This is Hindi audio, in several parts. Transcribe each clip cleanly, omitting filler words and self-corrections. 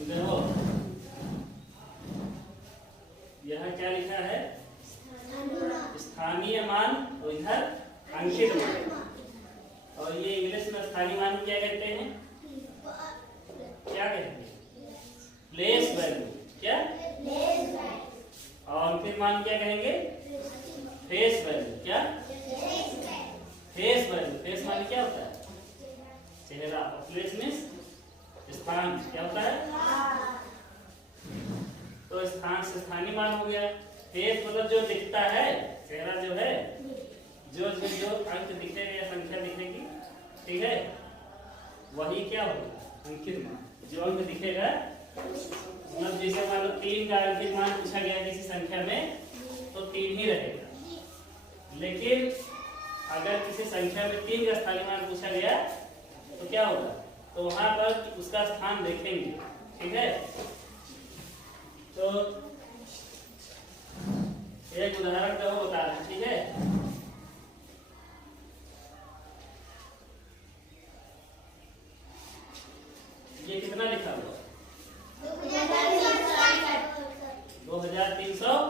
देखो यहाँ क्या लिखा है, स्थानीय मान और इधर अंकित मान। और ये इंग्लिश में स्थानीय मान क्या कहते हैं, क्या कहते हैं, प्लेस वैल्यू। क्या, और अंकित मान क्या कहेंगे, फेस वैल्यू। क्या, फेस वैल्यू। फेस मान क्या होता है, चेहरा। प्लेस मीन्स स्थान, क्या होता है, तो स्थान से स्थानीय मान हो गया। फेस मतलब जो दिखता है, चेहरा जो है, जो अंक दिखेगा या संख्या दिखेगी, ठीक है, वही क्या होगा, अंकित मान। जो अंक दिखेगा, मतलब जैसे मान लो 3 का अंकित मान पूछा गया किसी संख्या में, तो 3 ही रहेगा। लेकिन अगर किसी संख्या में 3 का स्थानीय मान पूछा गया तो क्या होगा, तो वहां पर उसका स्थान देखेंगे, ठीक है। तो एक उदाहरण का वो बता रहे हैं, ठीक है। ये कितना लिखा हुआ, 2368।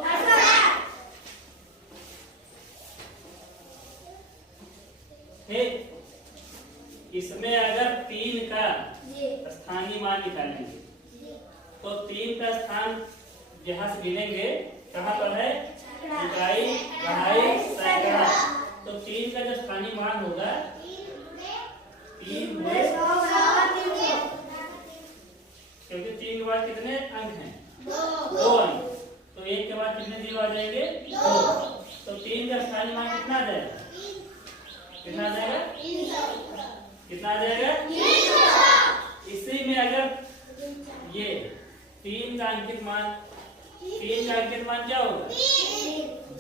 इसमें अगर 3 का स्थानीय मान निकालेंगे तो 3 का स्थान यहाँ से गिनेंगे, कहाँ पर है, इकाई, दहाई, सैकड़ा। तो 3 का जो स्थानीय मान होगा 3 गुणे, क्योंकि 3 के बाद कितने अंक हैं, 2 अंक। तो 1 के बाद कितने जीरो आ जाएंगे, 2। तो 3 का स्थानीय मान कितना आ जाएगा, कितना आ जाएगा, कितना आ जाएगा। इसी में अगर ये 3 का अंकित मान, 3 का अंकित मान क्या होगा,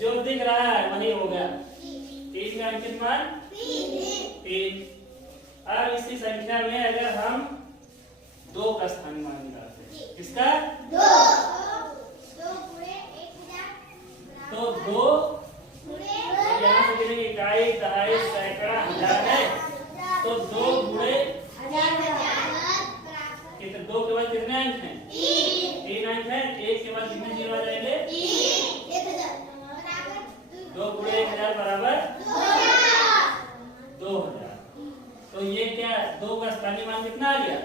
जो दिख रहा है वही होगा। 3 का अंकित मान 3। अब इसी संख्या में अगर हम 2 का स्थानीय मान निकालते हैं, किसका, 2, तो 2 यहाँ से गिनेंगे, इकाई, दहाई, सैकड़ा, हजार है। तो 2 गुणे 2 के बाद कितने अंक हैं, 3 अंक हैं। 1 के बाद कितने जीरो आ जाएंगे, 2 गुणे 1000 बराबर 2000। तो ये क्या, 2 का स्थानीय मान कितना आ गया,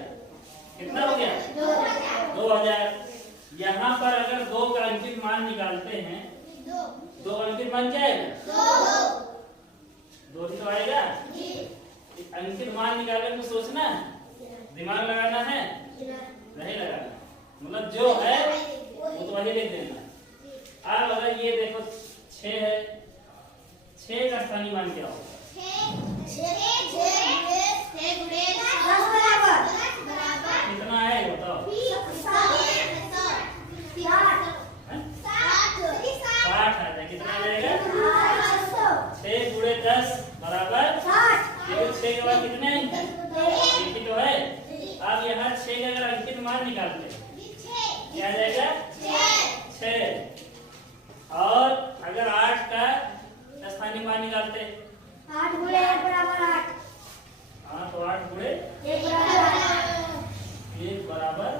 कितना हो गया, 2000। यहाँ पर अगर 2 का अंकित मान निकालते हैं, 2 अंकित मान क्या आएगा, 2 ही तो आएगा। अंकित मान निकालने को सोचना है, दिमाग लगाना है, नहीं लगाना, मतलब जो है वो तो वही लिख देना। अब अगर ये देखो 6 है, 6 का स्थानीय मान क्या होगा, कितना है बताओ, 60 आ जाए, कितना आ जाएगा, 6 गुणे 10 बराबर 60। 6 के बाद कितने अंक, एक ही तो है। अब यहाँ 6 का अगर अंकित मान निकालते हैं, क्या आ जाएगा, 6। और अगर 8 का स्थानीय मान निकालते हैं, 8 गुणे 1 बराबर 8। हाँ, तो 8 गुणे 1 बराबर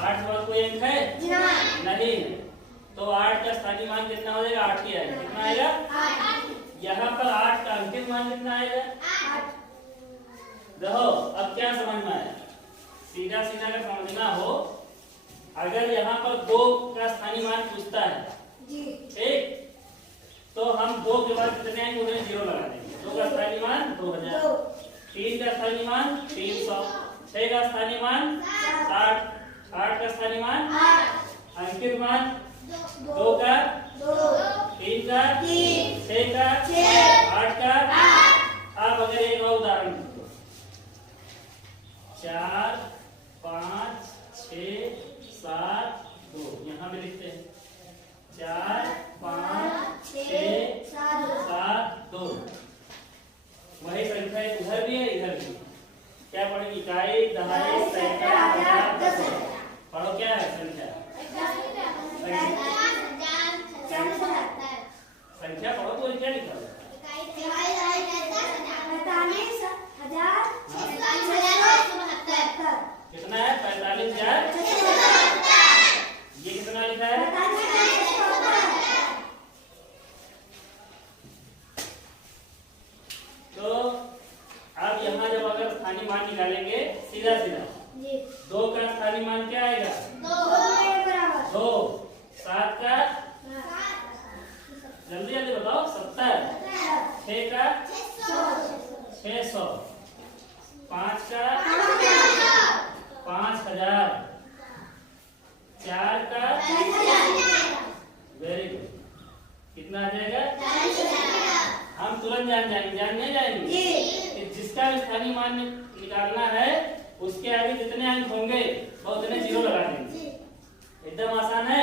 8 के बाद कोई अंक है, नहीं। तो 8 का स्थानीय मान कितना हो जाएगा, 8 ही आएगा। कितना आएगा, 8। यहाँ पर 8 का अंकित मान कितना आएगा, 8। देखो अब क्या समझ में आया, सीधा सीधा का समझना हो, अगर यहाँ पर 2 का स्थानीय मान पूछता है, ठीक, तो हम 2 के बाद कितने अंक उन्हें 0 लगा देंगे। 2 का स्थानीय मान 2000, 3 का स्थानीय मान 300, 6 का स्थानीय मान 60, 8 का स्थानीय मान, अंकित मान 2 का 3 का 6 का 8 का। अब अगर एक और उदाहरण 4 5 6 7 2 यहाँ पे लिखते हैं, 4 5 6 7 2। वही संख्या उधर भी है, इधर भी। क्या पढ़ेंगे, इकाई, दहाई, सैकड़ा, हजार, दशमलव। पढ़ो क्या है संख्या, संख्या पढ़ो तो क्या लिखा है, कितना है, स्थानीय मान क्या आएगा? 2। 7 का जल्दी जल्दी बताओ। 70। 6 का 600। 5 का 5000। 4 का वेरी गुड। कितना आ जाएगा? हम तुरंत जान नहीं जाएंगे कि जिसका स्थानीय मान निकालना है उसके आगे जितने अंक होंगे वो उतने जीरो लगा देंगे। एकदम आसान है।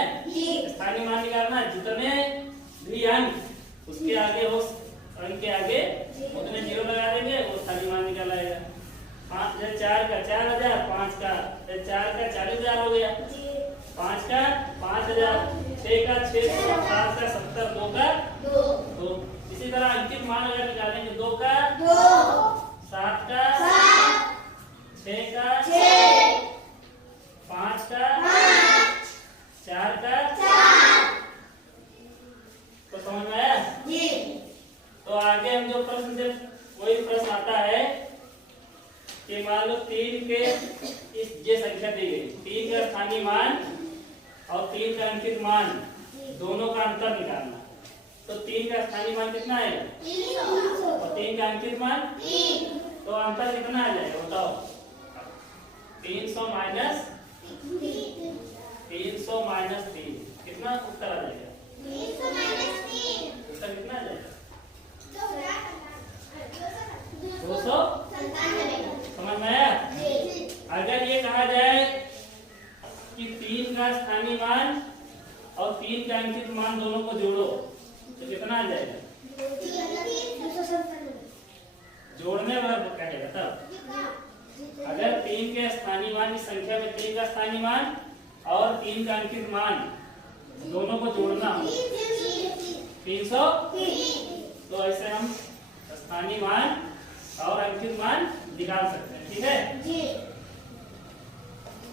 स्थानीय मान निकालना, जितने भी अंक उसके आगे हो अंक के आगे उतने जीरो लगा देंगे, वो स्थानीय मान निकाल आएगा। 4 का 4000। 5 का 4 का 40000 हो गया। 5 का 5000। 6 का 600। 7 का 70। 2 का 2। इसी तरह अंतिम मान अगर निकालेंगे 2 का 7 का 6 का 5 का 4 का। तो समझ में आया? तो आगे हम जो प्रश्न से वही प्रश्न आता है कि मान लो 3 के ये संख्या दी गई, 3 का स्थानीय मान और 3 का अंकित मान दोनों का अंतर निकालना। तो 3 का स्थानीय मान कितना आएगा? 300। और 3 का अंकित मान 3। तो अंतर कितना आ जाएगा बताओ? 300 माइनस 3 कितना उत्तर आ जाएगा? 300 माइनस 3 उत्तर कितना आ जाएगा? 297। समझ में आया? अगर ये कहा जाए कि 3 का स्थानीय मान और 3 का अंकित मान दोनों को जोड़ो तो कितना आ जाएगा? 297। जोड़ने वाला कहेगा तब। अगर 3 के स्थानीय मान की संख्या में 3 का स्थानीय मान और 3 का अंकित मान दोनों को जोड़ना 300, तो ऐसे हम स्थानीय मान और अंकित मान निकाल सकते हैं। ठीक है।